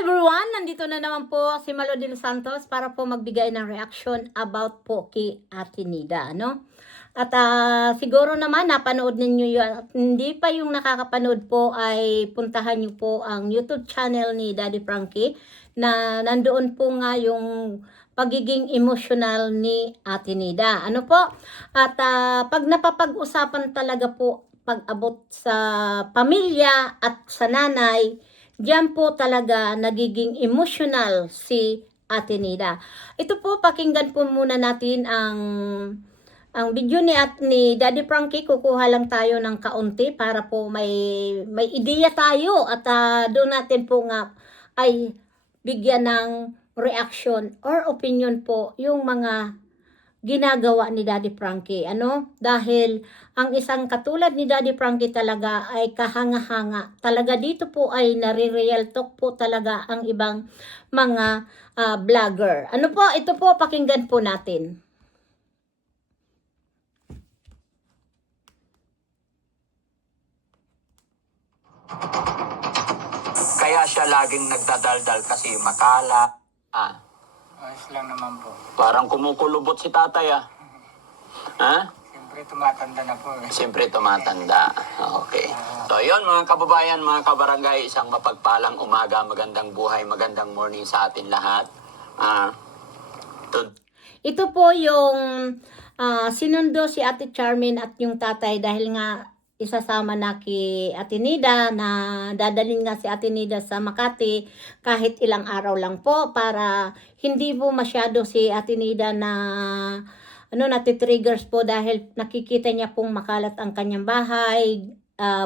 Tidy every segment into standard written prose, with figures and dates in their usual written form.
everyone! Nandito na naman po si Malo de los Santos para po magbigay ng reaction about po kay Ate Nida, no? At siguro naman napanood ninyo yun. At hindi pa yung nakakapanood po ay puntahan nyo po ang YouTube channel ni Daddy Frankie na nandoon po nga yung pagiging emotional ni Ate Nida. Ano po? At pag napapag-usapan talaga po pag-abot sa pamilya at sa nanay, diyan po talaga nagiging emotional si Ate Nida. Ito po, pakinggan po muna natin ang video ni Daddy Frankie. Kukuha lang tayo ng kaunti para po may ideya tayo at doon natin po nga ay bigyan ng reaction or opinion po yung mga ginagawa ni Daddy Frankie. Ano? Dahil ang isang katulad ni Daddy Frankie talaga ay kahanga-hanga. Talaga dito po ay nare-real talk po talaga ang ibang mga vlogger. Ano po? Ito po, pakinggan po natin. Kaya siya laging nagdadaldal kasi makala. Ayos lang naman po. Parang kumukulubot si tatay Ha? Siyempre tumatanda na po eh. Siyempre tumatanda. Okay. So yun mga kababayan, mga kabarangay, isang mapagpalang umaga, magandang buhay, magandang morning sa atin lahat. Ito po yung sinundo si Ate Charmin at yung tatay dahil nga isasama na kay Ate Nida na dadalhin nga si Ate Nida sa Makati kahit ilang araw lang po para hindi po masyado si Ate Nida na natitriggers po dahil nakikita niya pong makalat ang kanyang bahay,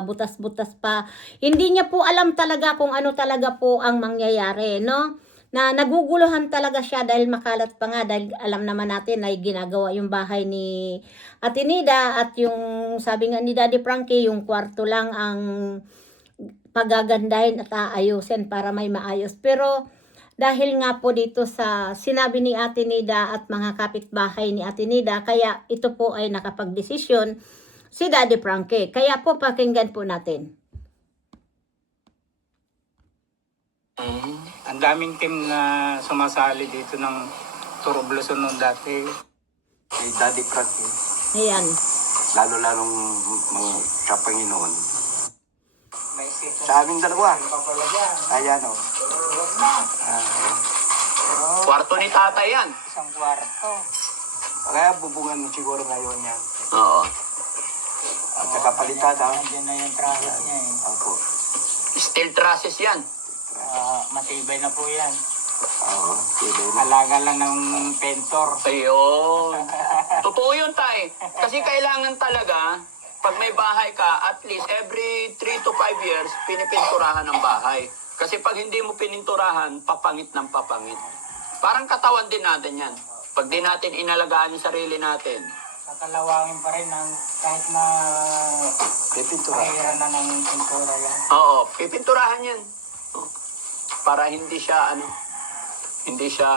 butas-butas pa. Hindi niya po alam talaga kung ano talaga po ang mangyayari, no? Na naguguluhan talaga siya dahil makalat pa nga, dahil alam naman natin ay ginagawa yung bahay ni Ate Nida at yung sabi nga ni Daddy Frankie, yung kwarto lang ang pagagandahin at aayusin para may maayos. Pero dahil nga po dito sa sinabi ni Ate Nida at mga kapitbahay ni Ate Nida, kaya ito po ay nakapagdesisyon si Daddy Frankie. Kaya po pakinggan po natin. Ang daming team na sumasali dito ng Turo Bluson noon dati. Kay Daddy Frankie, Ayan. lalo-lalong mga kapanginoon. May season. Sa aming dalawa, Pa pala dyan. kaya no, Huwag na. Kwarto ni tatay yan. Isang kwarto. kaya bubungan mo siguro ngayon yan. Oo. At saka palitada, Nandiyan na yung traffic niya eh. ako. Steel trusses yan. Matibay na po yan. Oo, pwede na. Alaga lang ng pentor. Ayun. Totoo yun, tay. Kasi kailangan talaga, pag may bahay ka, at least every 3 to 5 years, pinipinturahan ang bahay. Kasi pag hindi mo pininturahan, papangit ng papangit. Parang katawan din natin yan. Pag di natin inalagaan yung sarili natin. Kakalawangin pa rin ng kahit na Pipintura. mahira na ng pintura yan. Oo, pipinturahan yan. Para hindi siya, hindi siya,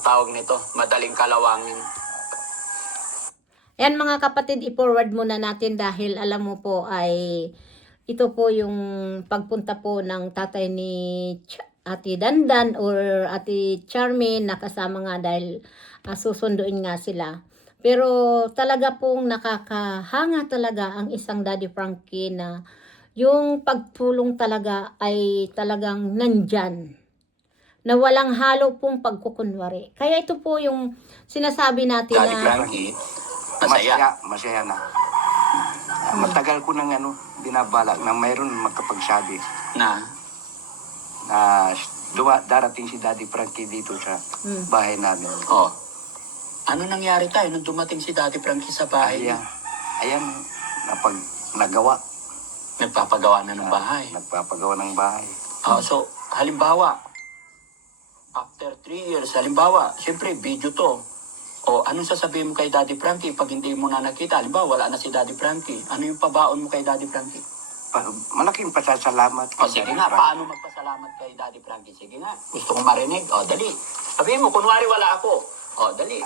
tawag nito, madaling kalawangin. Ayan mga kapatid, i-forward muna natin dahil alam mo po ay ito po yung pagpunta po ng tatay ni Ate Dandan or Ate Charmin na kasama nga dahil susunduin nga sila. Pero talaga pong nakakahanga talaga ang isang Daddy Frankie na yung pagtulong talaga ay talagang nandyan. Na walang halo pong pagkukunwari. Kaya ito po yung sinasabi natin Daddy na Frankie, masaya. Masaya na. Matagal ko nang binabalak na mayroon makapagsabi Na, na darating si Daddy Frankie dito sa bahay namin. oh. Ano nangyari tayo nung dumating si Daddy Frankie sa bahay? Ayan, nagawa. Nagpapagawa na ng bahay. Nagpapagawa ng bahay. So, halimbawa, after 3 years, halimbawa, siyempre, video to. O, anong sasabihin mo kay Daddy Frankie pag hindi mo na nakita? Halimbawa, wala na si Daddy Frankie. Ano yung pabaon mo kay Daddy Frankie? Malaking pasasalamat. O, sige nga, paano magpasalamat kay Daddy Frankie? Sige nga, gusto kong marinig. O, dali. Sabihin mo, kunwari wala ako. O, dali.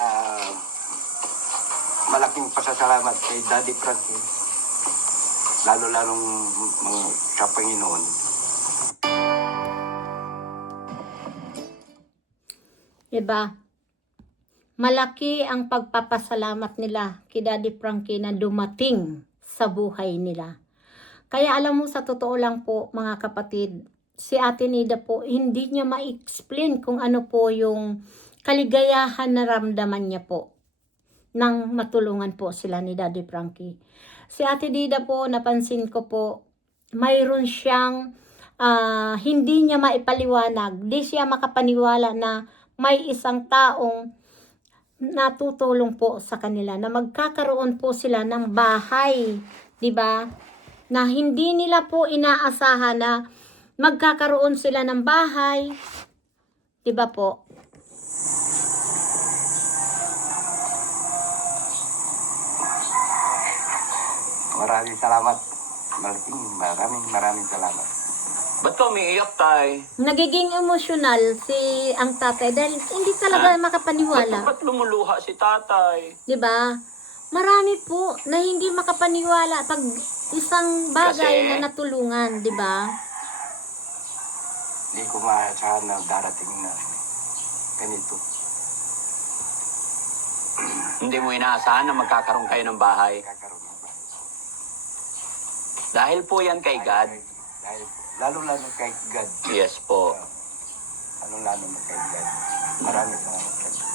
Malaking pasasalamat kay Daddy Frankie. Lalo-lalong mga kapanginoon. Diba? Malaki ang pagpapasalamat nila kay Daddy Frankie na dumating sa buhay nila. Kaya alam mo, sa totoo lang po mga kapatid, si Ate Nida po, hindi niya ma-explain kung ano po yung kaligayahan na ramdaman niya po nang matulungan po sila ni Daddy Frankie. Si Ate Nida po, napansin ko po, mayroon siyang hindi niya maipaliwanag, di siya makapaniwala na may isang taong natutulong po sa kanila na magkakaroon po sila ng bahay, 'di ba? Na hindi nila po inaasahan na magkakaroon sila ng bahay, 'di ba po? Maraming salamat. Maraming salamat. Ba't ka umiiyak, tay? Nagiging emosyonal si ang tatay dahil hindi talaga makapaniwala, Ba't lumuluha si tatay? 'di ba? Marami po na hindi makapaniwala pag isang bagay Kasi? na natulungan, 'di ba? Hindi ko maasahan na darating na ganito. Hindi mo inaasahan na magkakaroon kayo ng bahay. Kakaroon ng bahay. Dahil po yan kay God. Dahil lalo-lalo kay God. Yes po. Lalo-lalo na kay God. Maraming salamat kay God.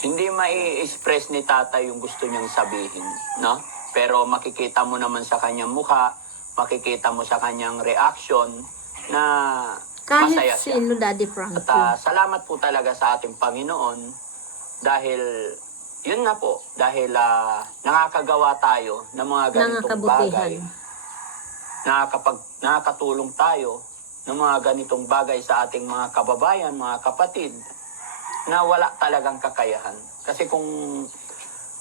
Hindi mai-express ni tatay yung gusto niyang sabihin, no? Pero makikita mo naman sa kanyang mukha, makikita mo sa kanyang reaction na Kahit masaya siya. sino, Daddy At Frankie. salamat po talaga sa ating Panginoon dahil yun na po, dahil nakakagawa tayo ng mga ganitong bagay. Nakakatulong tayo ng mga ganitong bagay sa ating mga kababayan, mga kapatid na wala talagang kakayahan. Kasi kung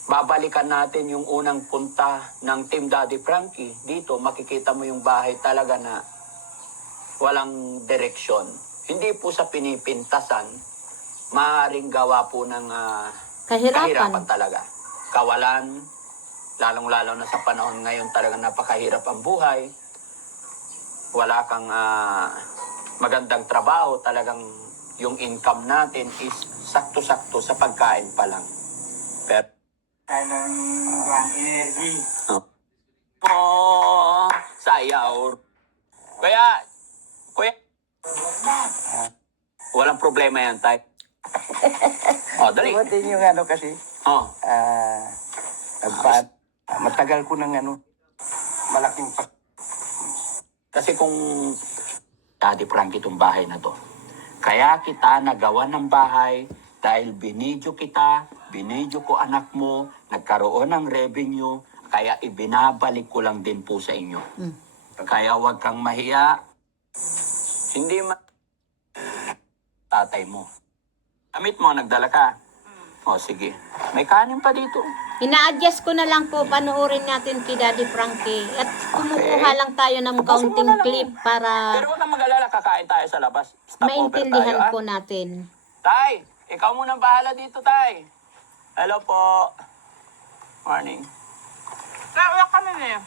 babalikan natin yung unang punta ng Team Daddy Frankie, dito makikita mo yung bahay talaga na walang direksyon. Hindi po sa pinipintasan, maaaring gawa po ng kahirapan talaga. Kawalan, lalong-lalo na sa panahon ngayon talaga napakahirap ang buhay. Wala kang magandang trabaho, talagang yung income natin is sakto-sakto sa pagkain pa lang. Pero Kaya ng energy. sayaw. Kuya, walang problema yan, tay. Dali. Dumating yung ano kasi, Oh, matagal ko ng malaking kasi kung Daddy Frankie itong bahay na to, kaya kita nagawa ng bahay dahil binidyo kita, binidyo ko anak mo, nagkaroon ng revenue, kaya ibinabalik ko lang din po sa inyo. Kaya huwag kang mahiya. Hindi tatay mo. Damit mo, nagdala ka. O sige, may kanin pa dito. Ina-adjust ko na lang po, panoorin natin kay Daddy Frankie. At kumukuha lang tayo ng Tapusin mo counting na lang. clip para Pero huwag kang mag-alala, kakain tayo sa labas. Stop over maintindihan tayo, po natin. Tay, ikaw muna bahala dito, Tay. Hello po. Morning. Kaya kami eh.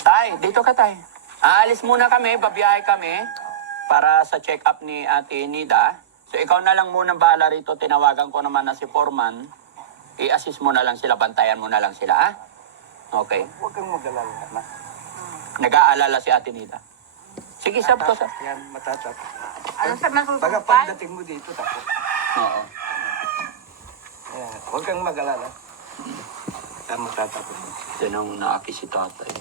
Tay, dito ka, Tay. Aalis muna kami, babiyahe kami para sa check-up ni Ate Nida. So, ikaw na lang muna bahala rito. Tinawagan ko naman na si Foreman. I-assist mo na lang sila, bantayan mo na lang sila, ah? Okay. Huwag kang mag-alala na. Nag-aalala si Ate Nida. Sige, sab ko, sab. Yan, matatap. Ano sa Baga masusunod pa? pagdating mo dito, tapos. Oo. Yan, huwag kang mag-alala. Matatapos mo. Yan ang naaki si tatay.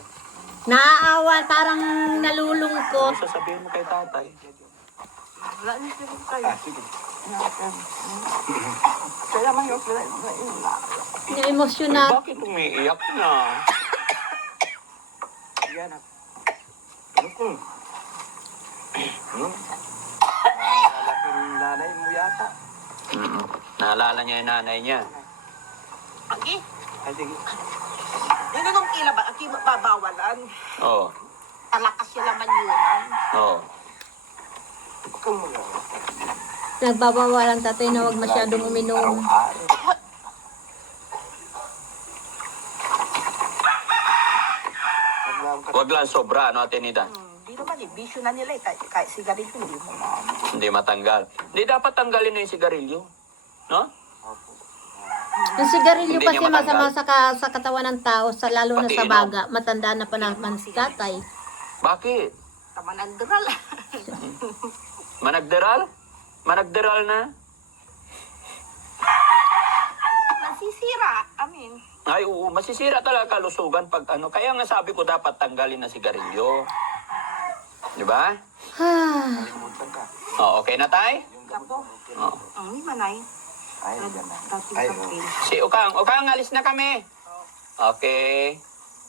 Naaawa, parang Ano nalulungkot. sasabihin mo kay tatay? Wala niyo sila kayo. Sige. Kaya man yung sila. Na-emosyonal. Bakit umiiyak na? Yan. Malaking nanay mo yata. Naalala niya yung nanay niya. Aki, Ay, sige. yun yung kila ba? Aki babawalan. Oo. Talakas sila manyunan. Oo. Huwag kang mag-alala. Nagbabawalan tatay na huwag masyadong uminom. Araw-araw. Huwag lang sobra, ano, Ate Nida? naman eh, bisyo na nila eh. Kahit sigarilyo, hindi mo na. Hindi matanggal. Hindi dapat tanggalin na yung sigarilyo. No? Yung sigarilyo Hindi kasi niya matanggal. masama sa katawan ng tao, lalo na Pati sa inom. baga. Matanda na pa naman si tatay. Bakit? Tamanandaral. Managderal? Managderal na? Nasisira. Ay, oo. Masisira talaga kalusugan pag ano. Kaya nga sabi ko dapat tanggalin na sigarilyo. Di ba? Kalimutan ka. Oh, okay na tay? Kapo. Oh. Ang ni Manay. Ay, yan na. Dating Ay, kapil. Si Ukang. Ukang, alis na kami. Okay.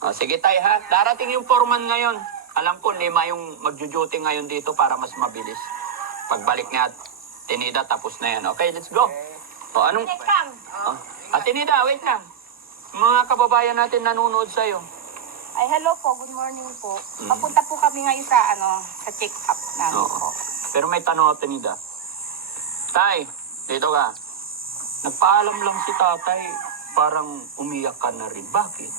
Oh, sige tay ha. Darating yung foreman ngayon. Alam ko, lima yung magjo-duty ngayon dito para mas mabilis. Pagbalik niya, Tinida, tapos na yan. Okay, let's go. O, anong... Oh. Tinida, wait lang. Mga kababayan natin nanonood sa'yo. Ay, hello po. Good morning po. Papunta po kami ngayon sa, sa check-up namin Oo. po. Pero may tanong ako, Tinida. Tay, dito ka. Nagpaalam lang si tatay, parang umiyak ka na rin. Bakit?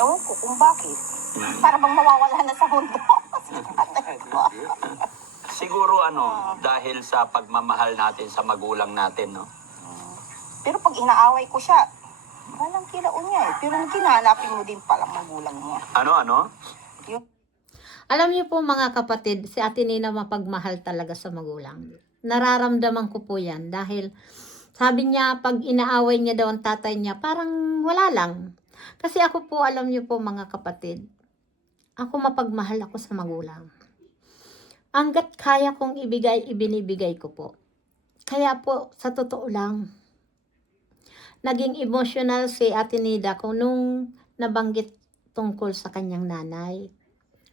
Ewan ko kung bakit. Para bang mawawala na sa mundo. Siguro dahil sa pagmamahal natin sa magulang natin, no? Pero pag inaaway ko siya, walang kilaon niya eh. Pero kinahanapin mo din palang magulang niya. Ano? Yung Alam niyo po mga kapatid, si Ate Nina mapagmahal talaga sa magulang. Nararamdaman ko po yan dahil sabi niya pag inaaway niya daw ang tatay niya, parang wala lang. Kasi ako po, alam niyo po mga kapatid, ako mapagmahal ako sa magulang. Hanggat kaya kong ibigay, ibinibigay ko po. Kaya po, sa totoo lang, naging emotional si Ate Nida ko nung nabanggit tungkol sa kanyang nanay.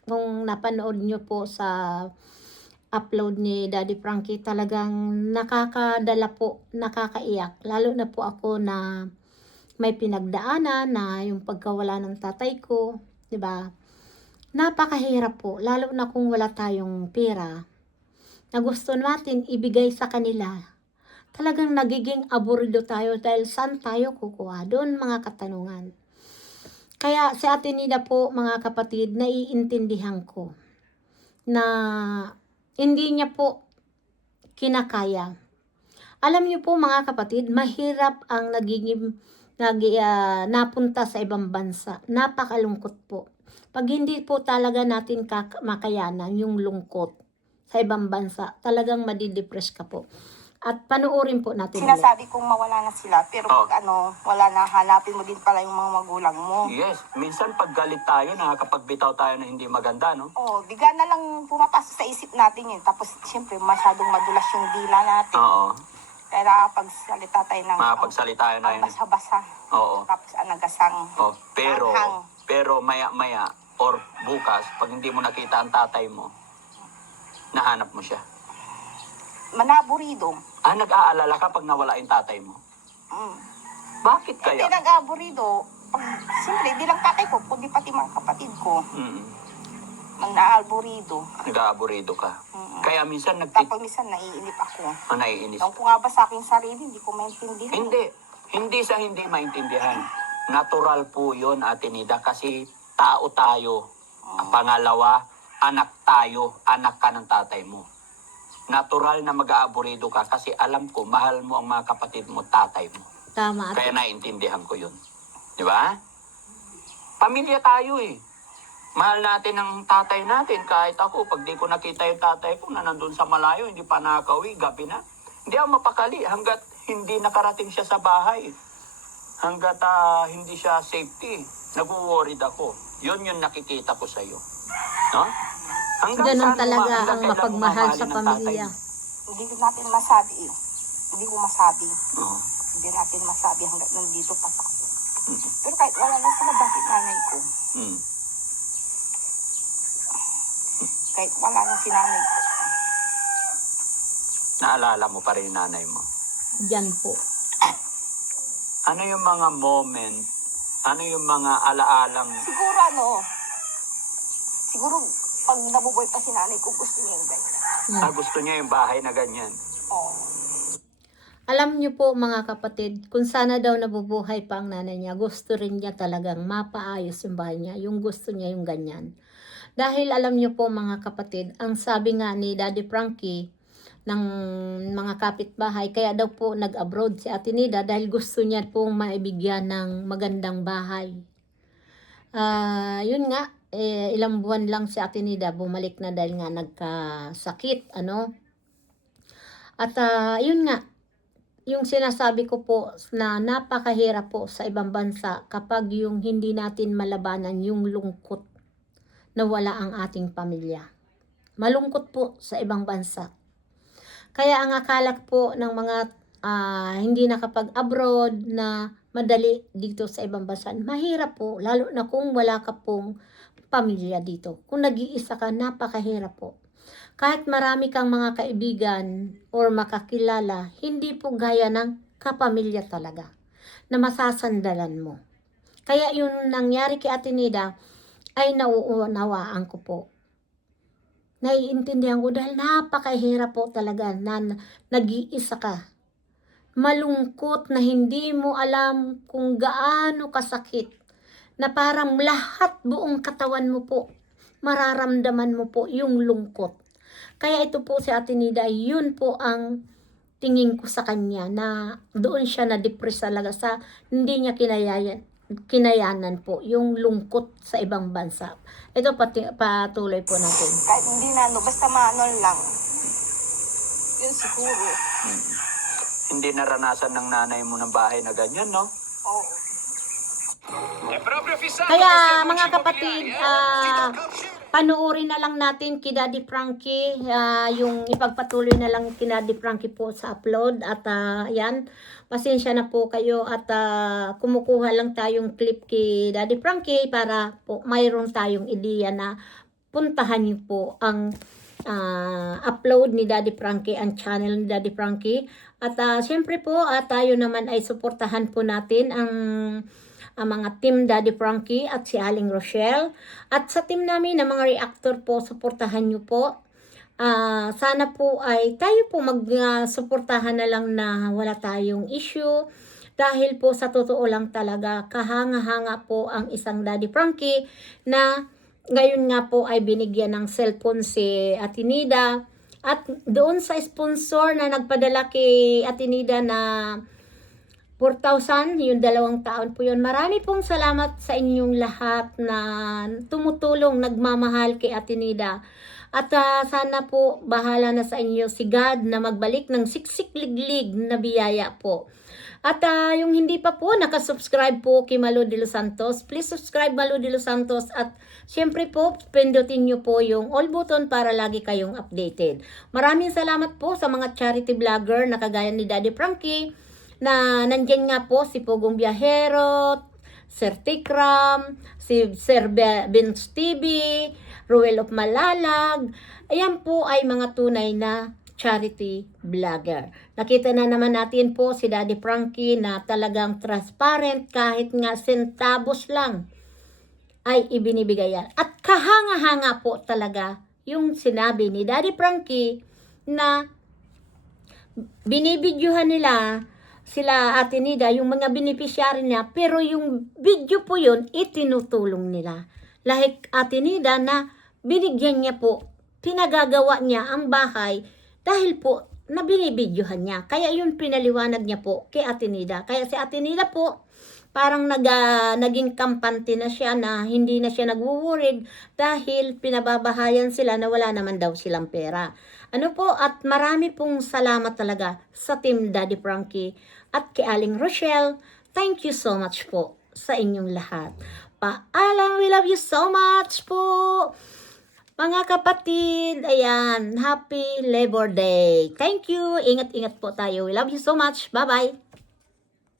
Kung napanood nyo po sa upload ni Daddy Frankie, talagang nakakadala po, nakakaiyak. Lalo na po ako na may pinagdaanan na yung pagkawala ng tatay ko, 'di ba? Napakahirap po, lalo na kung wala tayong pera na gusto natin ibigay sa kanila. Talagang nagiging aburido tayo dahil saan tayo kukuha? Doon mga katanungan. Kaya si Ate Nida po mga kapatid, naiintindihan ko na hindi niya po kinakaya. Alam niyo po mga kapatid, mahirap ang napunta sa ibang bansa. Napakalungkot po. Pag hindi po talaga natin makayanan yung lungkot sa ibang bansa, talagang madidepress ka po. At panoorin po natin. sinasabi kong mawala na sila, pero Oh. pag wala na, hanapin mo din pala yung mga magulang mo. Yes, minsan pag galit tayo, nakakapagbitaw tayo na hindi maganda, no? Oh, bigla na lang pumapasok sa isip natin yun. Tapos, siyempre, masyadong madulas yung dila natin. Oo. Kaya nakapagsalita tayo ng Makapagsalita na ang yun. basa-basa. Oo. Tapos, nagasang. Oh, Anghang. pero maya-maya or bukas, pag hindi mo nakita ang tatay mo, nahanap mo siya. Manaburido. Nag-aalala ka pag nawala yung tatay mo? Mm. Bakit Hindi kaya? nag-aburido. Siyempre, di lang tatay ko, kundi pati mga kapatid ko. Ang naaburido. Nag-aaburido ka. Mm. Kaya minsan Tapos minsan naiinip ako. naiinis. Ewan ko nga ba sa aking sarili, hindi ko maintindihan. Hindi sa hindi maintindihan. Natural po yun, Ate Nida, kasi tao tayo. Pangalawa, anak tayo, anak ka ng tatay mo. Natural na mag-aaburido ka kasi alam ko, mahal mo ang mga kapatid mo, tatay mo. Tama. Kaya naiintindihan ko yun. Di ba? Pamilya tayo eh. Mahal natin ang tatay natin. Kahit ako, pag di ko nakita yung tatay ko na nandun sa malayo, hindi pa nakauwi, gabi na. Hindi ako mapakali hanggat hindi nakarating siya sa bahay. Hanggat hindi siya safety. Nag-worried ako. Yun yung nakikita ko sa'yo. No? Ganun talaga ang kailan mo mapagmahal sa mamahalin ang tatay pamilya. mo? Hindi ko natin masabi eh. Hindi ko masabi. Oo. Hindi natin masabi hanggat nandito pa ako. Pero kahit wala na sila, bakit nanay ko? Mm. Kahit wala na si nanay ko. Naalala mo pa rin yung nanay mo. Diyan po. Ano yung mga moment, ano yung mga alaalang, Siguro pag nabuboy pa si nanay ko, gusto niya yung ganyan. gusto niya yung bahay na ganyan? Oo. Alam niyo po mga kapatid, kung sana daw nabubuhay pa ang nanay niya, gusto rin niya talagang mapaayos yung bahay niya. Yung gusto niya yung ganyan. Dahil alam niyo po mga kapatid, ang sabi nga ni Daddy Frankie ng mga kapitbahay, kaya daw po nag-abroad si Ate Nida dahil gusto niya pong maibigyan ng magandang bahay. Yun nga, ilang buwan lang si Ate Nida, bumalik na dahil nga nagkasakit, ano. At yun nga, yung sinasabi ko po na napakahirap po sa ibang bansa kapag yung hindi natin malabanan yung lungkot na wala ang ating pamilya. Malungkot po sa ibang bansa. Kaya ang akala po ng mga hindi nakapag-abroad na madali dito sa ibang bansa, mahirap po, lalo na kung wala ka pong pamilya dito. Kung nag-iisa ka, napakahirap po. Kahit marami kang mga kaibigan or makakilala, hindi po gaya ng kapamilya talaga na masasandalan mo. Kaya yung nangyari kay Ate Nida ay nauunawaan ko po. Naiintindihan ko dahil napakahirap po talaga na nag-iisa ka. Malungkot na hindi mo alam kung gaano kasakit na parang lahat buong katawan mo po, mararamdaman mo po yung lungkot. Kaya ito po si Ate Nida, yun po ang tingin ko sa kanya na doon siya na-depress talaga sa hindi niya kinayanan po yung lungkot sa ibang bansa. Ito patuloy po natin. Kahit hindi na, basta maano lang. Yun siguro. Hindi naranasan ng nanay mo ng bahay na ganyan, no? Oo. Kaya mga kapatid, panuorin na lang natin kay Daddy Frankie, yung ipagpatuloy na lang kay Daddy Frankie po sa upload. At yan, pasensya na po kayo at kumukuha lang tayong clip kay Daddy Frankie para po mayroon tayong ideya na puntahan niyo po ang upload ni Daddy Frankie, ang channel ni Daddy Frankie. At siyempre po, tayo naman ay suportahan po natin ang mga team Daddy Frankie at si Aling Rochelle. At sa team namin na mga reactor po, suportahan nyo po. Sana po ay tayo po mag-suportahan na lang na wala tayong issue. Dahil po sa totoo lang talaga, kahanga-hanga po ang isang Daddy Frankie na ngayon nga po ay binigyan ng cellphone si Ate Nida. At doon sa sponsor na nagpadala kay Ate Nida na 4,000, yung 2 taon po yun. Marami pong salamat sa inyong lahat na tumutulong, nagmamahal kay Ate Nida. At sana po bahala na sa inyo si God na magbalik ng siksik-liglig na biyaya po. At yung hindi pa po nakasubscribe po kay Malu de los Santos, please subscribe Malu de los Santos. At syempre po, pindutin nyo po yung all button para lagi kayong updated. Maraming salamat po sa mga charity vlogger na kagaya ni Daddy Frankie, na nandyan nga po si Pugong Biyahero, Sir Tikram, si Sir Vince TV, Ruel of Malalag. Ayan po ay mga tunay na charity vlogger. Nakita na naman natin po si Daddy Frankie na talagang transparent, kahit nga centavos lang ay ibinibigay yan. At kahanga-hanga po talaga yung sinabi ni Daddy Frankie na binibidyohan nila sila Ate Nida, yung mga beneficiary niya, pero yung video po yun, itinutulong nila. Like Ate Nida na binigyan niya po, pinagagawa niya ang bahay dahil po na binibidyohan niya. Kaya yun pinaliwanag niya po kay Ate Nida. Kaya si Ate Nida po, parang naging kampante na siya na hindi na siya nagwuwurid dahil pinababahayan sila na wala naman daw silang pera. Ano po, at marami pong salamat talaga sa team Daddy Frankie at kay Aling Rochelle. Thank you so much po sa inyong lahat. Paalam, we love you so much po. Mga kapatid, ayan, happy Labor Day. Thank you. Ingat-ingat po tayo. We love you so much. Bye-bye.